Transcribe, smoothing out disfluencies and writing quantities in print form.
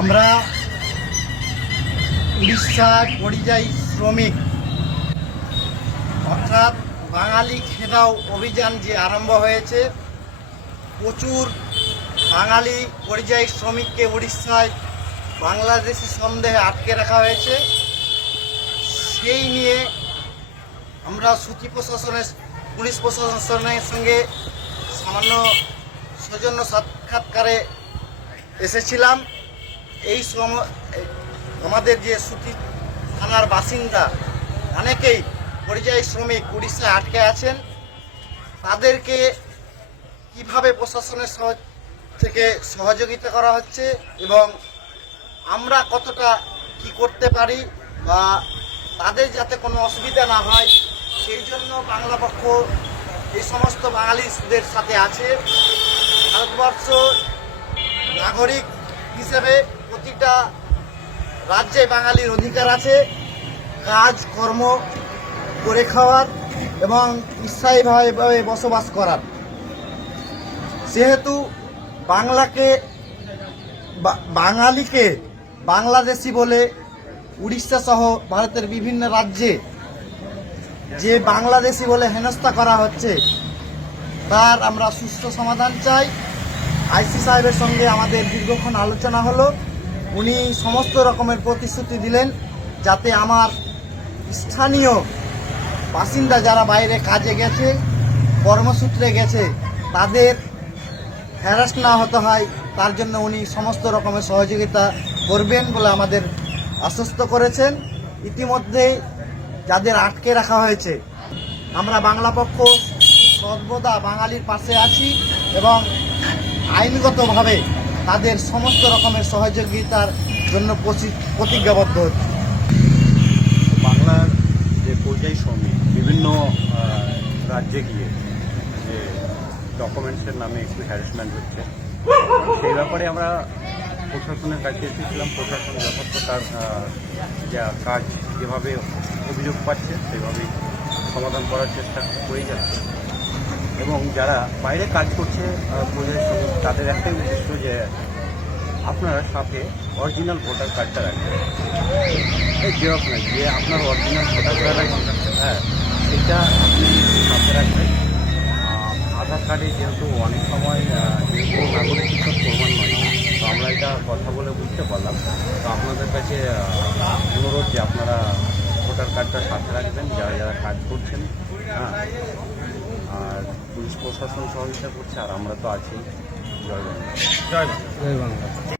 আমরা উড়িষ্যার পরিযায়ী শ্রমিক অর্থাৎ বাঙালি খেদাও অভিযান যে আরম্ভ হয়েছে, প্রচুর বাঙালি পরিযায়ী শ্রমিককে উড়িষ্যায় বাংলাদেশি সন্দেহে আটকে রাখা হয়েছে। সেই নিয়ে আমরা সূচি প্রশাসনের পুলিশ প্রশাসনের সঙ্গে সামান্য সৌজন্য সাক্ষাৎকারে এসেছিলাম। এই আমাদের যে সুতি থানার বাসিন্দা অনেকেই পরিযায়ী শ্রমিক উড়িষ্যায় আটকে আছেন, তাদেরকে কিভাবে প্রশাসনের থেকে সহযোগিতা করা হচ্ছে এবং আমরা কতটা কি করতে পারি বা তাদের যাতে কোনো অসুবিধা না হয় সেই জন্য বাংলা পক্ষ এই সমস্ত বাঙালিদের সাথে আছে। ভারতবর্ষ নাগরিক হিসেবে প্রতিটা রাজ্যে বাঙালির অধিকার আছে কাজ কর্ম করে খাওয়ার এবং স্থায়ীভাবে বসবাস করার। সেহেতু বাঙালিকে বাংলাদেশি বলে উড়িষ্যা সহ ভারতের বিভিন্ন রাজ্যে যে বাংলাদেশি বলে হেনস্থা করা হচ্ছে, তার আমরা সুষ্ঠু সমাধান চাই। আইসি সাহেবের সঙ্গে আমাদের দীর্ঘক্ষণ আলোচনা হলো। উনি সমস্ত রকমের প্রতিশ্রুতি দিলেন যাতে আমার স্থানীয় বাসিন্দা যারা বাইরে কাজে গেছে, কর্মসূত্রে গেছে, তাদের হ্যারাস না হতে হয়, তার জন্য উনি সমস্ত রকমের সহযোগিতা করবেন বলে আমাদের আশ্বস্ত করেছেন। ইতিমধ্যে যাদের আটকে রাখা হয়েছে, আমরা বাংলা পক্ষ সর্বদা বাঙালির পাশে আছি এবং আইনগতভাবে তাদের সমস্ত রকমের সহযোগিতার জন্য প্রতিজ্ঞাবদ্ধ হচ্ছে। বাংলার যে পরিযায়ী শ্রমিক বিভিন্ন রাজ্যে গিয়ে যে ডকুমেন্টসের নামে একটু হ্যারাসমেন্ট হচ্ছে, সেই ব্যাপারে আমরা প্রশাসনের কাছে এসেছিলাম। প্রশাসন যথার্থ তার যা কাজ যেভাবে অভিযোগ পাচ্ছে সেভাবেই সমাধান করার চেষ্টা করে যাচ্ছে। এবং যারা বাইরে কাজ করছে পরিযায়ী শ্রমিক, তাদের একটাই উদ্দেশ্য যে আপনারা সাথে অরিজিনাল ভোটার কার্ডটা রাখবেন। এই জেরক্স নয়, যে আপনার অরিজিনাল ভোটার কার্ড আছে, হ্যাঁ, সেটা আপনি সাথে রাখবেন। আধার কার্ডে যেহেতু অনেক সময় যেহেতু নাগরিকত্বের প্রমাণ নয়, তো আমরা এটা কথা বলে বুঝতে পারলাম। তো আপনাদের কাছে অনুরোধ যে আপনারা ভোটার কার্ডটা সাথে রাখবেন যারা যারা কাজ করছেন। হ্যাঁ, আর পুলিশ প্রশাসন সহযোগিতা করছে, আর আমরা তো আছি। জয় বাংলা। জয় বাংলা।